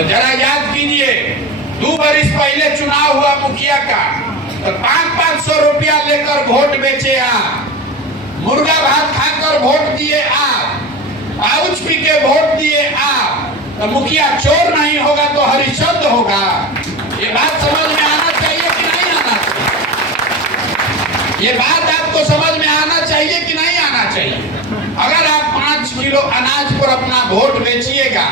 तो जरा याद कीजिए, 2 बरस पहले चुनाव हुआ मुखिया का, तो 500 रुपया लेकर वोट बेचे आप, मुर्गा भात खाकर वोट दिए आप, पाउच पी के वोट दिए आप, तो मुखिया चोर नहीं होगा तो हरिश्चंद्र होगा। ये बात समझ में आना चाहिए कि नहीं आना चाहिए? ये बात आपको समझ में आना चाहिए कि नहीं आना चाहिए? अगर आप 5 किलो अनाज पर अपना वोट बेचिएगा,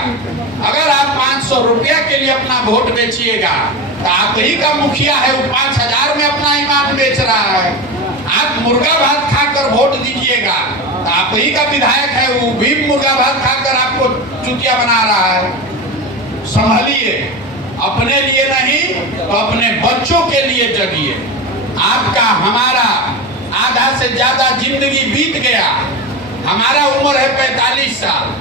अगर आप 500 रुपया के लिए अपना वोट बेचिएगा, तो आप ही का मुखिया है, वो 5000 में अपना ईमान बेच रहा है। आप मुर्गा भात खाकर वोट दीजिएगा, तो आप ही का विधायक है, वो भी मुर्गा भात खाकर आपको चुतिया बना रहा है। संभलिए, अपने लिए नहीं तो अपने बच्चों के लिए जगिए। आपका हमारा आधा से ज्यादा जिंदगी बीत गया, हमारा उम्र है 45 साल,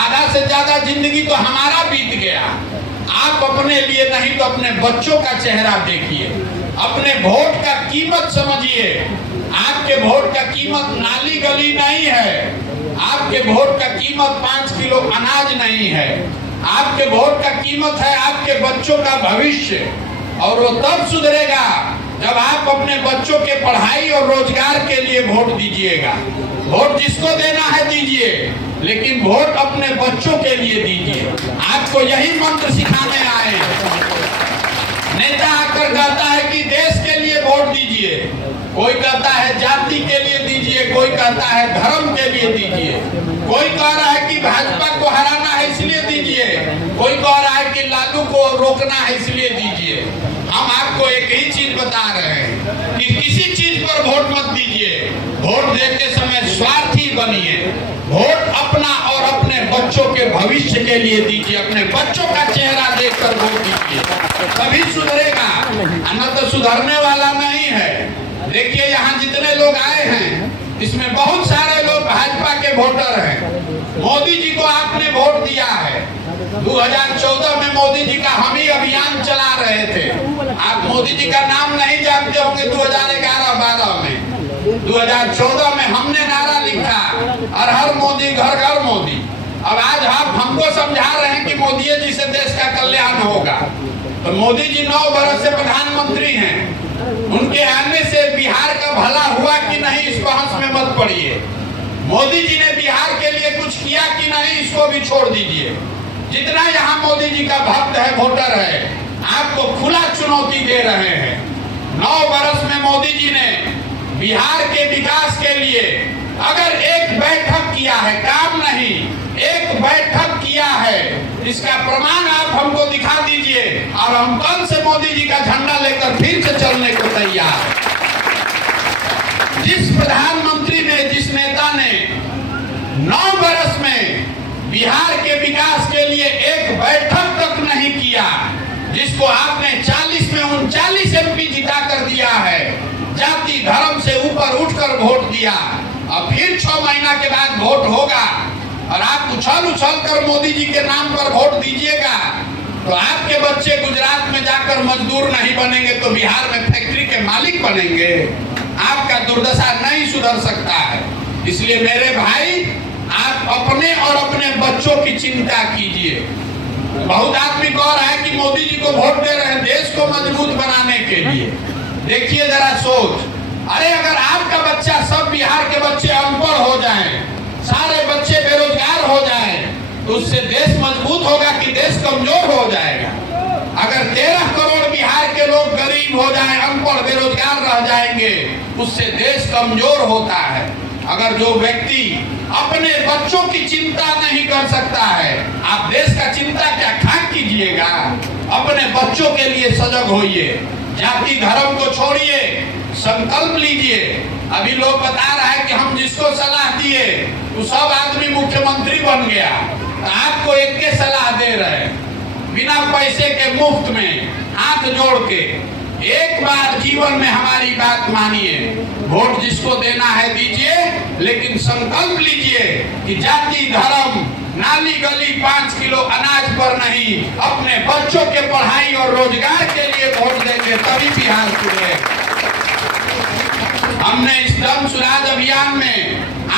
आधा से ज्यादा जिंदगी तो हमारा बीत गया। आप अपने लिए नहीं तो अपने बच्चों का चेहरा देखिए, अपने वोट का कीमत समझिए। आपके वोट का कीमत नाली गली नहीं है, आपके वोट का कीमत 5 किलो अनाज नहीं है, आपके वोट का कीमत है आपके बच्चों का भविष्य। और वो तब सुधरेगा जब आप अपने बच्चों के पढ़ाई और रोजगार के लिए वोट दीजिएगा। वोट जिसको देना है दीजिए, लेकिन वोट अपने बच्चों के लिए दीजिए। आपको यही मंत्र सिखाने आए। नेता आकर कहता है कि देश के लिए वोट दीजिए, कोई कहता है जाति के लिए दीजिए, कोई कहता है धर्म के लिए दीजिए, कोई कह रहा है कि भाजपा को हराना है इसलिए दीजिए, कोई कह रहा है कि लालू को रोकना है इसलिए दीजिए। हम आपको एक ही चीज बता रहे हैं कि किसी चीज पर वोट मत दीजिए। वोट देते समय स्वार्थी बनिए, वोट अपना और अपने बच्चों के भविष्य के लिए दीजिए। अपने बच्चों का चेहरा देखकर वोट दीजिए, तभी सुधरेगा, न तो सुधरने वाला नहीं है। देखिए, यहाँ जितने लोग आए हैं, इसमें बहुत सारे लोग भाजपा के वोटर हैं। मोदी जी को आपने वोट दिया है। 2014 में मोदी जी का हम ही अभियान चला रहे थे। आप मोदी जी का नाम नहीं जानते होंगे। 2011-12 में, 2014 में हमने नारा लिखा, हर हर मोदी, घर घर मोदी। अब आज आप हमको समझा रहे हैं कि मोदी जी से देश का कल्याण होगा। तो मोदी जी 9 वर्ष से प्रधानमंत्री हैं, उनके आने से बिहार का भला हुआ कि नहीं, इस बहस में मत पड़िए। मोदी जी ने बिहार के लिए कुछ किया कि नहीं, इसको भी छोड़ दीजिए। जितना यहाँ मोदी जी का भक्त है, वोटर है, आपको खुला चुनौती दे रहे हैं। 9 वर्ष में मोदी जी ने बिहार के विकास के लिए अगर एक बैठक किया है, काम नहीं, एक बैठक किया है, इसका प्रमाण आप हमको दिखा दीजिए, और हम कल से मोदी जी का झंडा लेकर फिर से चलने को तैयार। जिस प्रधानमंत्री ने, जिस नेता ने 9 वर्ष में बिहार के विकास के लिए एक बैठक तक नहीं किया, जिसको आपने 40 में 39 MP जिता कर दिया है, जाति धर्म से ऊपर उठकर वोट दिया, अब फिर 6 महीना के बाद वोट होगा और आप उछल कर मोदी जी के नाम पर वोट दीजिएगा, तो आपके बच्चे गुजरात में जाकर मजदूर नहीं बनेंगे तो बिहार में फैक्ट्री के मालिक बनेंगे। आपका दुर्दशा नहीं सुधर सकता है। इसलिए मेरे भाई, आप अपने और अपने बच्चों की चिंता कीजिए। बहुत आदमी कह रहा है कि मोदी जी को वोट दे रहे हैं देश को मजबूत बनाने के लिए। देखिए जरा सोच, अरे अगर आपका बच्चा, सब बिहार के बच्चे अनपढ़ हो जाएं, सारे बच्चे बेरोजगार हो जाएं, तो उससे देश मजबूत होगा कि देश कमजोर हो जाएगा? अगर 13 करोड़ बिहार के लोग गरीब हो जाएं, अनपढ़ बेरोजगार रह जाएंगे, उससे देश कमजोर होता है। अगर जो व्यक्ति अपने बच्चों की चिंता नहीं कर सकता है, आप देश का चिंता क्या खाक कीजिएगा? अपने बच्चों के लिए सजग होइए, जाति धर्म को छोड़िए, संकल्प लीजिए। अभी लोग बता रहा है कि हम जिसको सलाह दिए वो सब आदमी मुख्यमंत्री बन गया। आपको एक के सलाह दे रहे हैं, बिना पैसे के, मुफ्त में, हाथ जोड़ के। एक बार जीवन में हमारी बात मानिए, वोट जिसको देना है दीजिए, लेकिन संकल्प लीजिए कि जाति धर्म, नाली गली, 5 किलो अनाज पर नहीं, अपने बच्चों के पढ़ाई और रोजगार के लिए वोट देंगे, तभी बिहार सुधरेगा। हमने इस दम सुराज अभियान में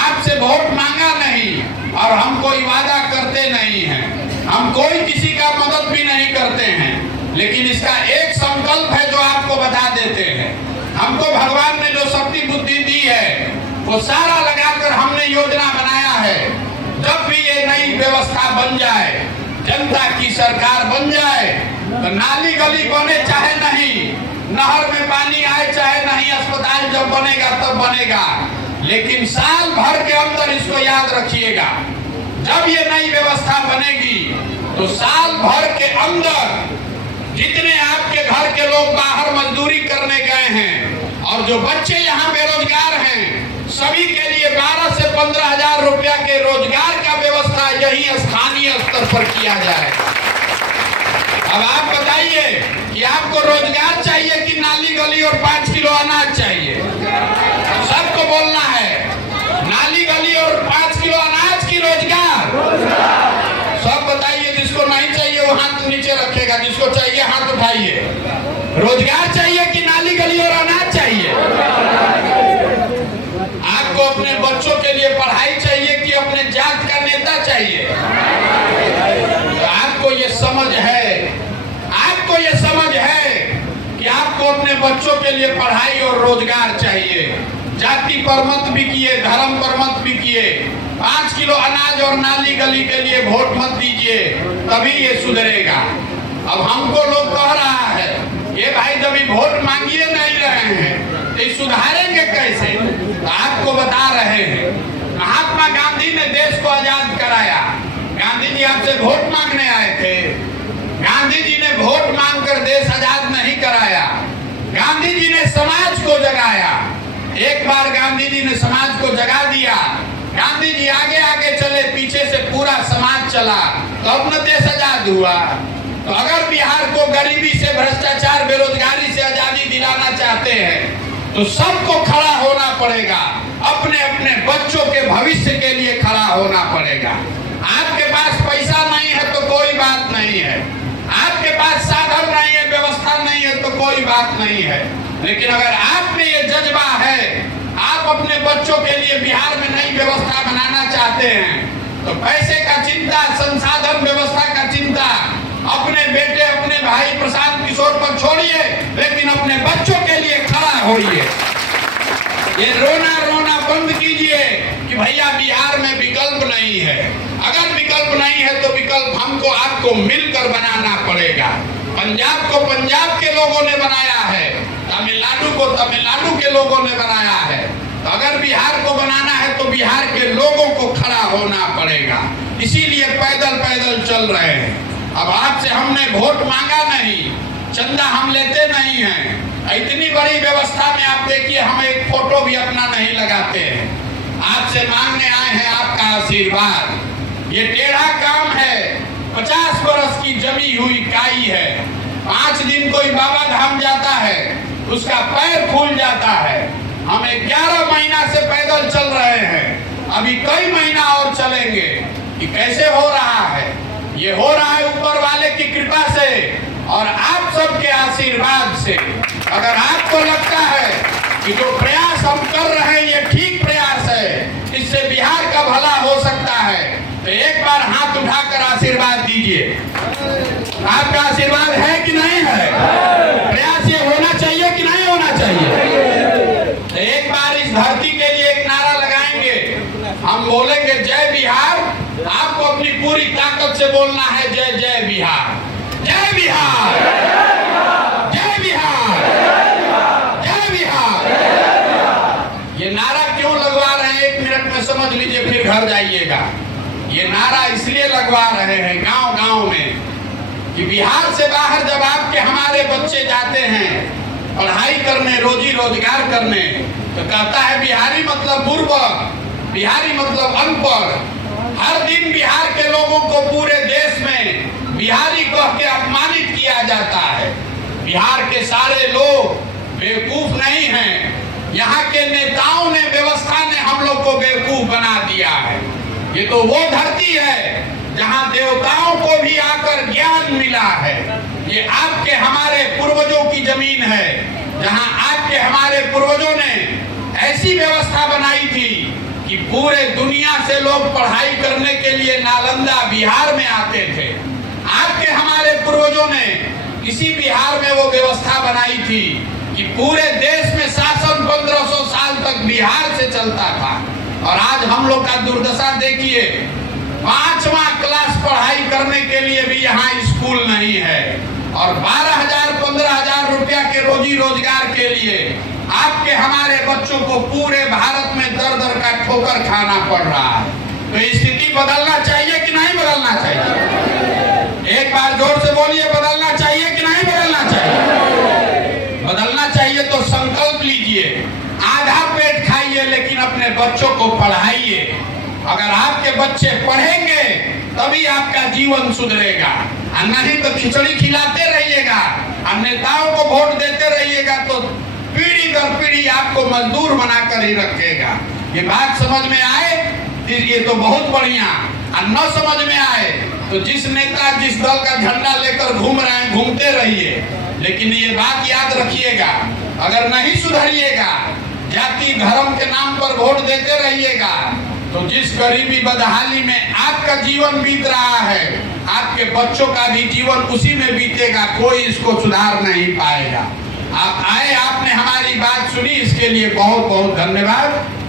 आपसे वोट मांगा नहीं और हम कोई वादा करते नहीं हैं। हम कोई किसी का मदद भी लेकिन इसका एक संकल्प है जो आपको बता देते हैं। हमको भगवान ने जो शक्ति बुद्धि दी है वो सारा लगाकर हमने योजना बनाया है। जब भी ये नई व्यवस्था बन जाए, जनता की सरकार बन जाए, तो नाली गली बने चाहे नहीं, नहर में पानी आए चाहे नहीं, अस्पताल जब बनेगा तब बनेगा, लेकिन साल भर के अंदर इसको याद रखिएगा, जब ये नई व्यवस्था बनेगी तो साल भर के अंदर जितने आपके घर के लोग बाहर मजदूरी करने गए हैं और जो बच्चे यहाँ बेरोजगार हैं, सभी के लिए 12 से 15 हजार रुपया के रोजगार का व्यवस्था यही स्थानीय स्तर पर किया जाए। अब आप बताइए कि आपको रोजगार चाहिए कि नाली गली और 5 किलो अनाज चाहिए? सबको बोलना है, नाली गली और 5 किलो अनाज की रोजगार? सब बताइए, जिसको नहीं चाहिए वो हाथ नीचे रखेगा, जिसको चाहिए हाथ उठाइए। रोजगार चाहिए कि नाली गली और अनाज चाहिए? आपको अपने बच्चों के लिए पढ़ाई चाहिए कि अपने जात का नेता चाहिए? तो आपको ये समझ है कि आपको अपने बच्चों के लिए पढ़ाई और रोजगार चाहिए। जाति पर मत बिकिए, धर्म पर मत बिकिए। 5 किलो अनाज और नाली गली के लिए वोट मत दीजिए, तभी ये सुधरेगा। अब हमको लोग कह रहा है ये भाई जब वोट मांगिए नहीं रहे हैं तो सुधारेंगे कैसे? तो आपको बता रहे हैं, महात्मा गांधी ने देश को आजाद कराया। गांधी जी आपसे वोट मांगने आए थे, गांधी जी ने वोट मांगकर देश आजाद नहीं कराया। गांधी जी ने समाज को जगाया। एक बार गांधी जी ने समाज को जगा दिया, गांधी जी आगे आगे चले, पीछे से पूरा समाज चला, तो अब न देश आजाद हुआ। तो अगर बिहार को गरीबी से, भ्रष्टाचार, बेरोजगारी से आजादी दिलाना चाहते हैं तो सबको खड़ा होना पड़ेगा, अपने अपने बच्चों के भविष्य के लिए खड़ा होना पड़ेगा। आपके पास पैसा नहीं है तो कोई बात नहीं है, आपके पास साधन नहीं है, व्यवस्था नहीं है तो कोई बात नहीं है, लेकिन अगर आप में ये जज्बा है, आप अपने बच्चों के लिए बिहार में नई व्यवस्था बनाना चाहते हैं, तो पैसे का चिंता, संसाधन व्यवस्था का चिंता अपने बेटे, अपने भाई प्रशांत किशोर पर छोड़िए, लेकिन अपने बच्चों के लिए खड़ा होइए। ये रोना रोना बंद कीजिए कि भैया बिहार में विकल्प नहीं है। अगर विकल्प नहीं है तो विकल्प हमको आपको मिलकर बनाना पड़ेगा। पंजाब को पंजाब के लोगों ने बनाया है, तमिलनाडु को तमिलनाडु के लोगों ने बनाया है, तो अगर बिहार को बनाना है तो बिहार के लोगों को खड़ा होना पड़ेगा। इसीलिए पैदल पैदल चल रहे हैं। अब आपसे हमने वोट मांगा नहीं, चंदा हम लेते नहीं हैं। इतनी बड़ी व्यवस्था में आप देखिए, हम एक फोटो भी अपना नहीं लगाते हैं। आपसे मांगने आए हैं आपका आशीर्वाद। ये टेढ़ा काम है, 50 बरस की जमी हुई काई है। 5 दिन कोई बाबा धाम जाता है, उसका पैर फूल जाता है। हम 11 महीना से पैदल चल रहे हैं, अभी कई महीना और चलेंगे। कि कैसे हो रहा है? ये हो रहा है ऊपर वाले की कृपा से और आप सबके आशीर्वाद से। अगर आपको लगता है कि जो प्रयास हम कर रहे हैं ये ठीक प्रयास है, इससे बिहार का भला हो सकता है, तो एक बार हाथ उठाकर आशीर्वाद दीजिए। आपका आशीर्वाद है कि नहीं है? प्रयास ये होना चाहिए कि नहीं होना चाहिए? तो एक बार इस धरती के लिए एक नारा लगाएंगे, हम बोलेंगे जय बिहार। आपको अपनी पूरी ताकत से बोलना है जय जय बिहार, जय बिहार, जय बिहार, जय बिहार। ये नारा क्यों लगवा रहे हैं 1 मिनट में समझ लीजिए, फिर घर जाइएगा। ये नारा इसलिए लगवा रहे हैं गांव गांव में कि बिहार से बाहर जब आपके हमारे बच्चे जाते हैं पढ़ाई करने, रोजी रोजगार करने, तो कहता है बिहारी मतलब बुर्बक, बिहारी मतलब अनपढ़। हर दिन बिहार के लोगों को पूरे देश में बिहारी कह के अपमानित किया जाता है। बिहार के सारे लोग बेवकूफ नहीं हैं, यहाँ के नेताओं ने, व्यवस्था ने हम लोग को बेवकूफ बना दिया है। ये तो वो धरती है जहाँ देवताओं को भी आकर ज्ञान मिला है। ये आपके हमारे पूर्वजों की जमीन है, जहाँ आपके हमारे पूर्वजों ने ऐसी व्यवस्था बनाई थी कि पूरे दुनिया से लोग पढ़ाई करने के लिए नालंदा बिहार में आते थे। आपके हमारे पूर्वजों ने इसी बिहार में वो व्यवस्था बनाई थी कि पूरे देश में शासन 1500 साल तक बिहार से चलता था। और आज हम लोग का दुर्दशा देखिए, 5वां क्लास पढ़ाई करने के लिए भी यहाँ स्कूल नहीं है, और 12,000-15,000 रुपया के रोजी रोजगार के लिए आपके हमारे बच्चों को पूरे भारत में दर दर का ठोकर खाना पड़ रहा है। तो स्थिति बदलना चाहिए कि नहीं बदलना चाहिए? एक बार जोर से बोलिए, बदलना चाहिए कि नहीं बदलना चाहिए? बदलना चाहिए तो संकल्प लीजिए, आधा पेट खाइए लेकिन अपने बच्चों को पढ़ाइए। अगर आपके बच्चे पढ़ेंगे तभी आपका जीवन सुधरेगा, और नहीं तो खिचड़ी खिलाते रहिएगा और नेताओं को वोट देते रहिएगा तो पीढ़ी दर पीढ़ी आपको मजदूर बनाकर ही रखेगा। ये बात समझ में आए ये तो बहुत बढ़िया, और न समझ में आए तो जिस नेता जिस दल का झंडा लेकर घूम रहे हैं घूमते रहिए। लेकिन ये बात याद रखिएगा, अगर नहीं सुधरिएगा, जाति धर्म के नाम पर वोट देते रहिएगा, तो जिस गरीबी बदहाली में आपका जीवन बीत रहा है, आपके बच्चों का भी जीवन उसी में बीतेगा, कोई इसको सुधार नहीं पाएगा। आप आए, आपने हमारी बात सुनी, इसके लिए बहुत बहुत धन्यवाद।